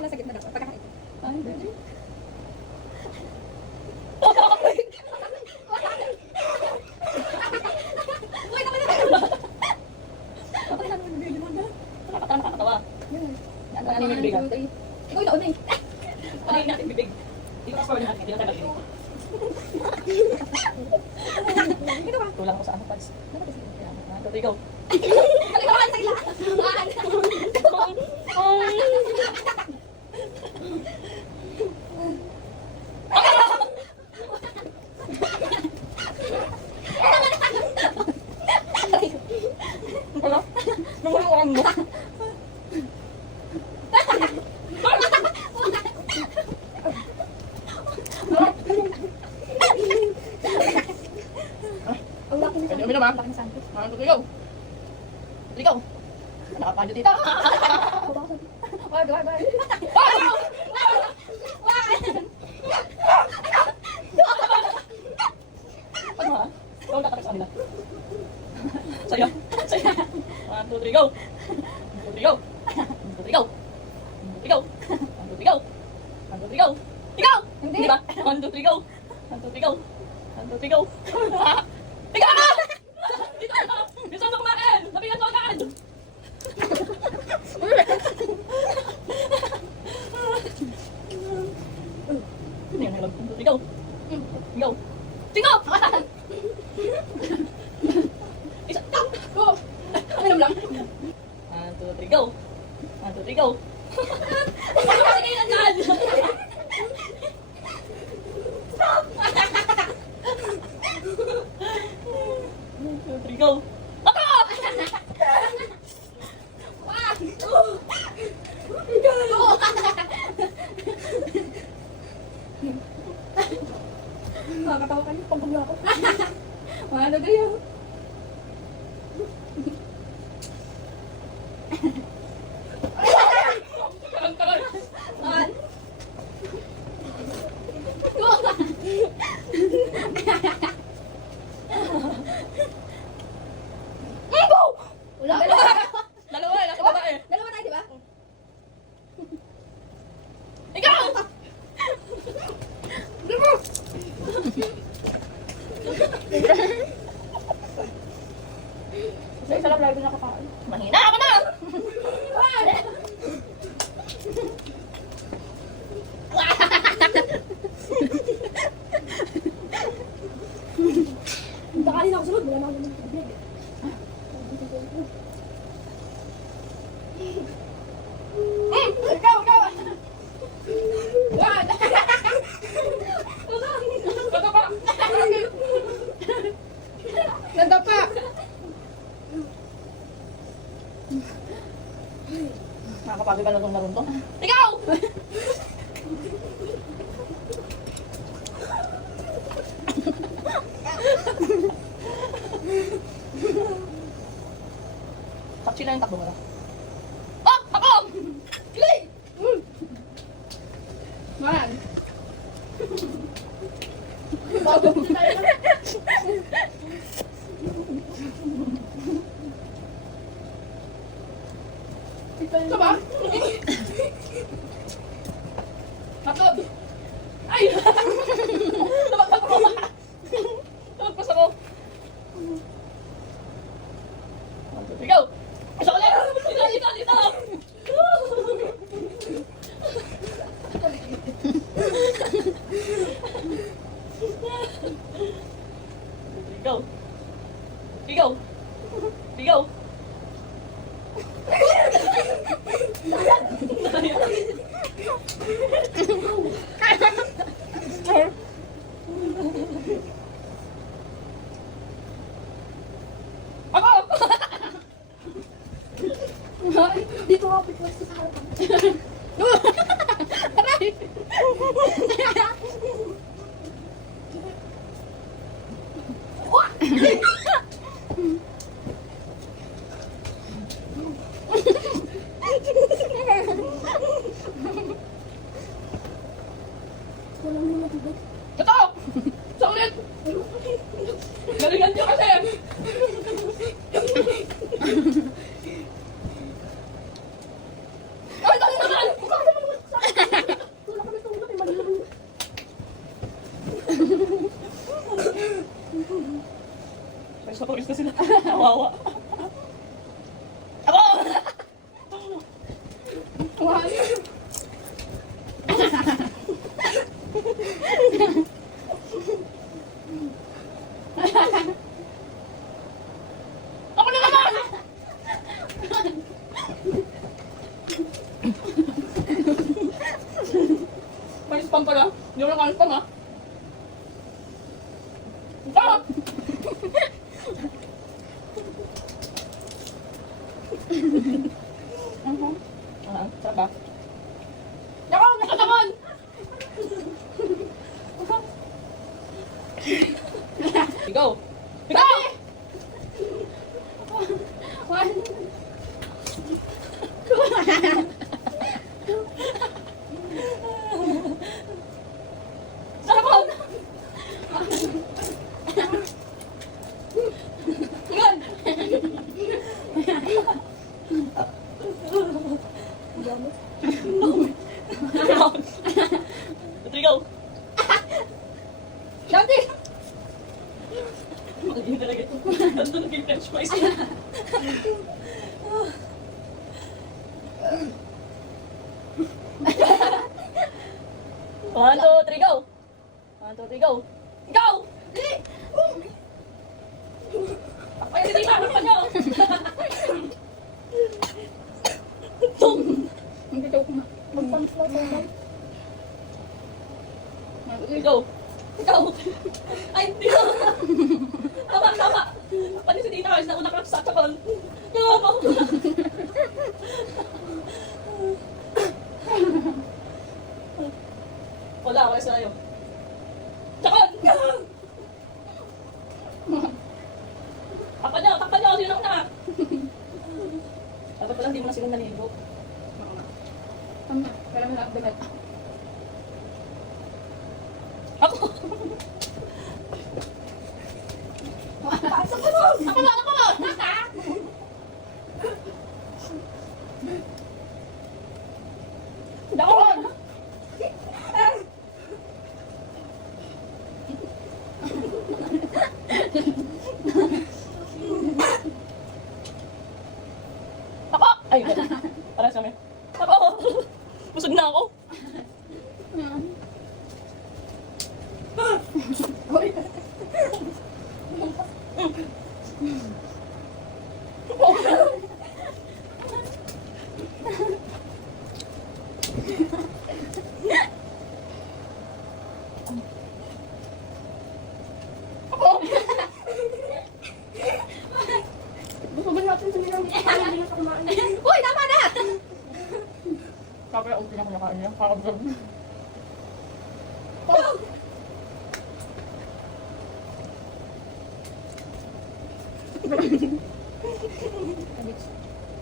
ikaw nasa gitna dapat. Pagkakain. Ay, hindi. Uy, naman na! Ako na naman bibigyan mo na. Nakakatawa. Yan ang anime bibig. Ikaw na una eh. Ano yung natin bibig? Dito ka score natin. Dito tagal bibig. Ito ba? Tulang ko sa ano, pads. Ito, ikaw. Ano ka sa ila? Ano? Nunguluan mo. Ang laki na Pwede uminom, ha? Ang laki na sandwich. Ito, ikaw. Ikaw. Nakapadyo dito. Wag, wag, wag. Ano ha? Ikaw nakatag sa kanila. Sa'yo. Sa'yo. 1, 2, 3, go. 1, 2, 3, go. 1, 2, 3, go. 1, 2, 3, go. 1, 2, 3, go. 1, 2, 3, go. Ikaw! Hindi. Hindi ba? 1, 2, 3, go. 1, 2, 3, go. 1, 2, 3, go. Ikaw ka! Dito ka! Gusto mo kumain! Sabihan mo agad! Hindi yan nilog. 1, 2, 3, go. Go. Tingo! Isa. Go! Ano lang? 1, 2, 3, go. 1, 2, 3, go. Ano kasi kayo nandyan? Stop! 1, 2, 3, go. Ako! Wag! Nakakatawa kayo. Pagpagla ako. Ano kayo? One. Go! Wala. Dalawa, nasa babae. Dalawa tayo, di ba? Ikaw! Sa isa lang lagi nakakain. Mahina ako na! Kakain ako sunod. Wala na ako ng tubig. Ikaw, ikaw! One! Nanda pa! Nakakapagod ka na itong larong to. Ikaw! Takchi lang yung takbo mo na. Oh! Ako! Play! One! Ito ba? Takot! Ay! Tumagpas ako! Tumagpas ako! 1, 2, 3, go! Isa ulit! Dito, dito, dito! 1, 2, 3, go! 3, go! 3, go! Ako! Dito ako, pitwas ko sa harapan. Aray! Walang mga tubig. Totoo! Sa ulit! Galingan nyo kasi! Ay, dali naman! Hindi mo nakain pa nga. Sarap! Sarap ba? Yakon! Yakon! Go! Go! One. Sarap ako! Yan! Three, go! Dante! Hindi talaga ito. Nandun naging french fries. One, two, three, go! One, two, three, go! Go! Takpay si Tina! Takpan nyo! Hindi joke na. Mag-punch lang tayo. Go! Go! Ay, hindi ko! Tama, tama! Takpan niyo si Tina kasi nauna ka sa sakon. Go! Wala, wala sila yun. Sakon! Takpan nyo! Takpan nyo! Sino na una? Dapat pala hindi mo na silang naligo. Ano? Kaya mo na-update. Ako! Pasok ka mo! Ako na! Ako na! Dakon! Ako! Ay, parang kami. Ako! Busog na ako. Uy! Busugin natin sa mga hindi na sa kumain. Uy! Tama na! Sabi ako pinakunyakaan niya. Kakabag.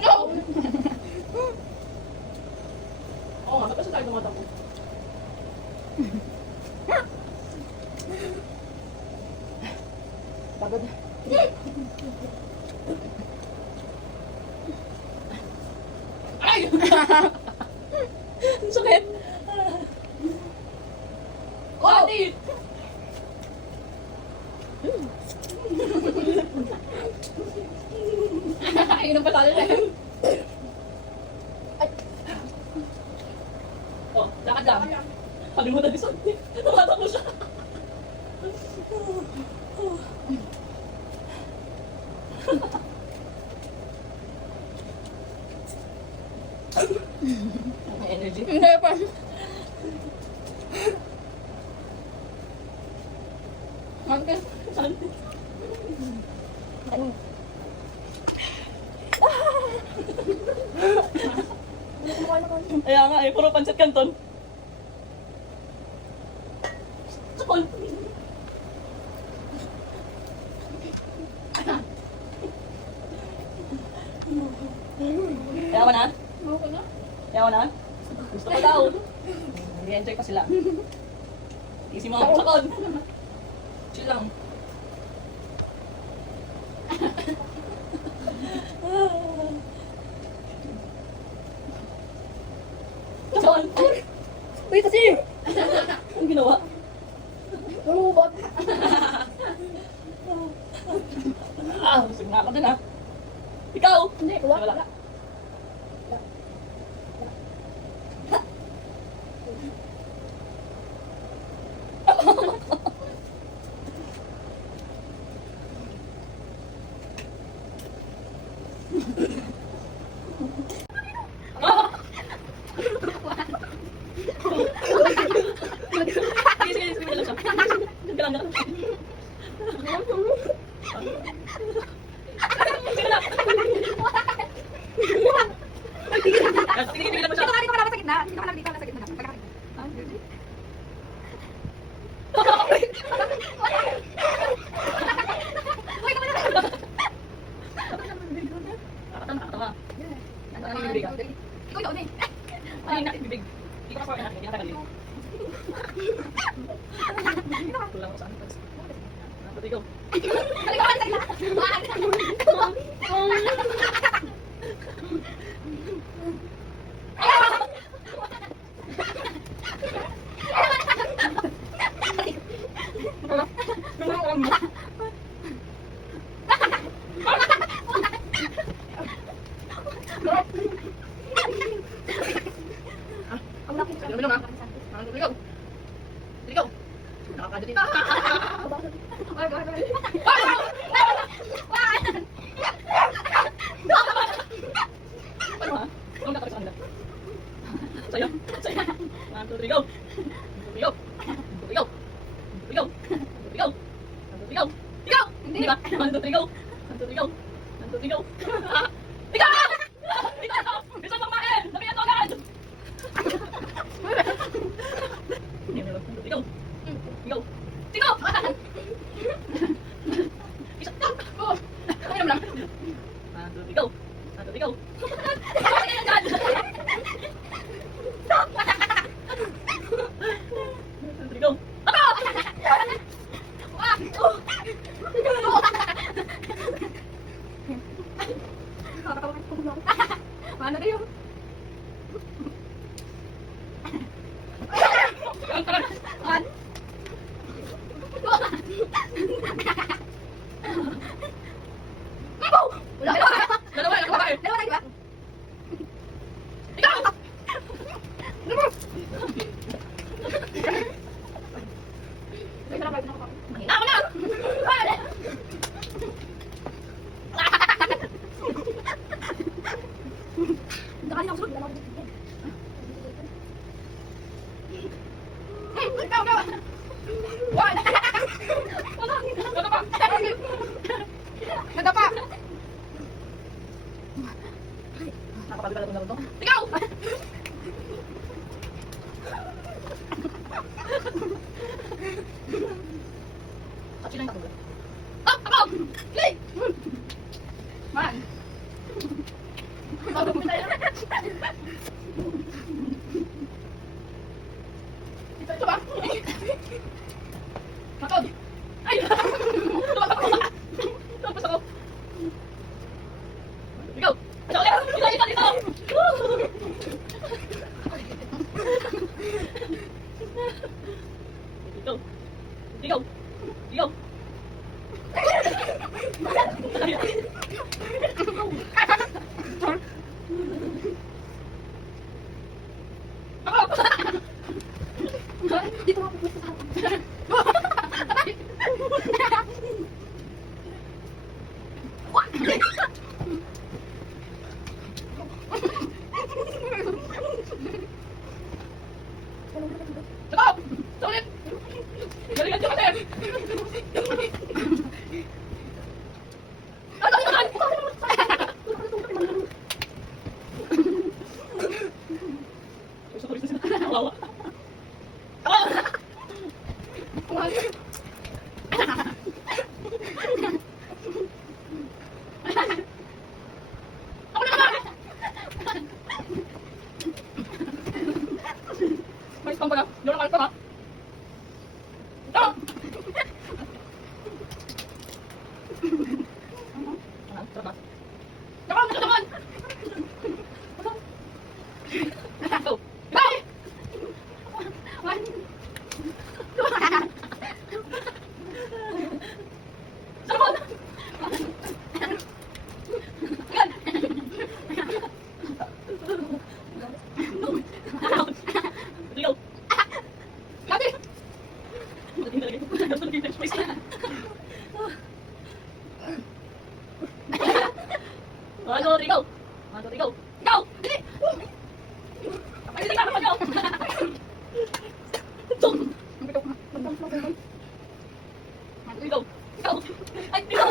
No! Oo nga, kasi tayo tumatakbo. Pagod. Ay! Ang sakit! Wow! Ate! Inom pa tayo na. Oh, lakad lang. Kalimutan ni Santi. Tumatakbo siya. May energy. Hindi pa. Mangkin. Santi. Ano? Kaya nga eh, puro pancit canton. Sakol. Yawa na? Okay na? Yawa na? Gusto ko daw. Hindi-enjoy pa sila. Easy mo. Sakol. Chill lang. Sakol. Uy, kasi! Ang ginawa? Lumubot! Busog na ako dun ah. Ikaw! Hindi, Wala. Nakakatawa. Ano ang bibig ka? Ikaw yun eh. Ano yung natin bibig? Hindi ko pa sure na natin. Hindi Kulang ko saan. Pati ikaw. Saya. 1, 2, 3, go. 1, 2, 3, go. 1, 2, 3, go. 1, 2, 3, go. 1, 2, 3, go. 1, 2, 3, go. Go! Hindi ba? 1, 2, 3, go. 1, 2, 3, go. 1, 2, 3, go. Ikaw! Ikaw! Gusto mong kumain! Sabihan to agad! 1, 2, 3, go. Go. Go! Isa. Oh! Ayun lang. 1, 2, 3, go. 1, 2, 3, go. Go! Mana dia? Kan? Udah. Dalawa yan, babae. Dalawa lagi ba? Ikaw! Mahina mo na! Nadapa. Nakapagod ka na ito. Ikaw! At sila yung tatlo. Ah! Ako! Play! Man! Ito ba? Matod! Ay! Tapos ako! Ikaw! Ikaw! Ikaw! Ikaw! Ikaw! Ikaw! Dito ako pupunta sa Stop! Sulit! Galingan siya kasi! Ano naman? Sorry, Kawawa. Kawawa! Ako na naman! May spam pala. Doon ang alpha ha. Ito! Sarap ba? Naman! Ito naman! Go! Bye! Sarap! Ligaw! Dati! Ano, ligaw! Ano, ligaw! Ligaw! Dili! Ay, dili ka naman yun! Ligaw! Ligaw! Ay, ligaw!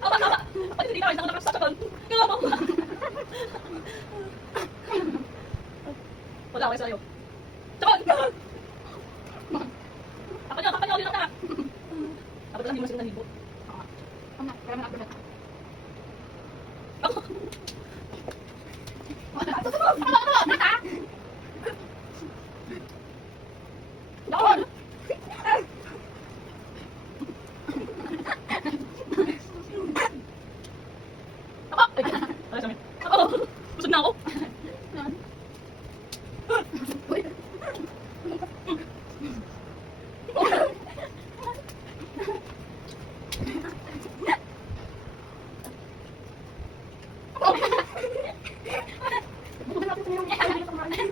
Tama, tama! Ay, hindi na, isang nakasasakal! Ligaw! Wala, okay sa'yo. Sakal! Kapanyaw, dito ka! Dapat lang, hindi mo sila nalibo. Tama, kaya man ako na. Ako! Doon! Ako! Ay, sabi. Ako! Busog na ako!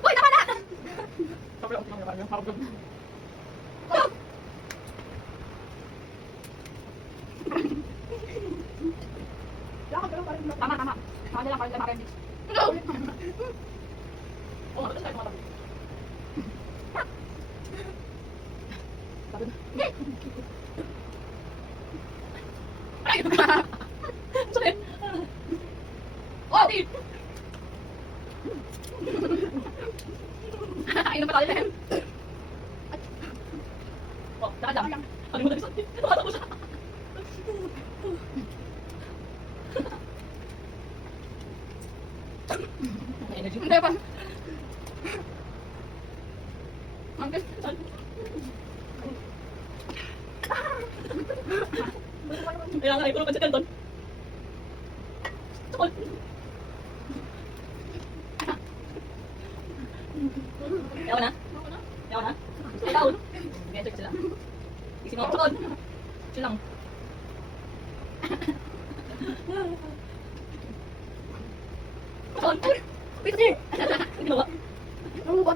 Uy, tama na! Sabi ako, sabi ako, sabi ako. Tama, tama. Tama na lang, parang tama rin. Oo, mataas tayo kumatabi. Sabi na. Ay! Sakit! Oh, di! Inom pa tayo din. Oh, dahan lang. Ano mo na-bisot? Tumatak mo siya. May energy. Hindi pa. Mangkis. Kaya nga, puro pansit yan doon. Tukol. Yawa na? Yawa na? Ikaw. Sige, check sila. Isip mo, tukol. Chill lang. Tukol. Wait, here. Hindi ginawa. Ano ba?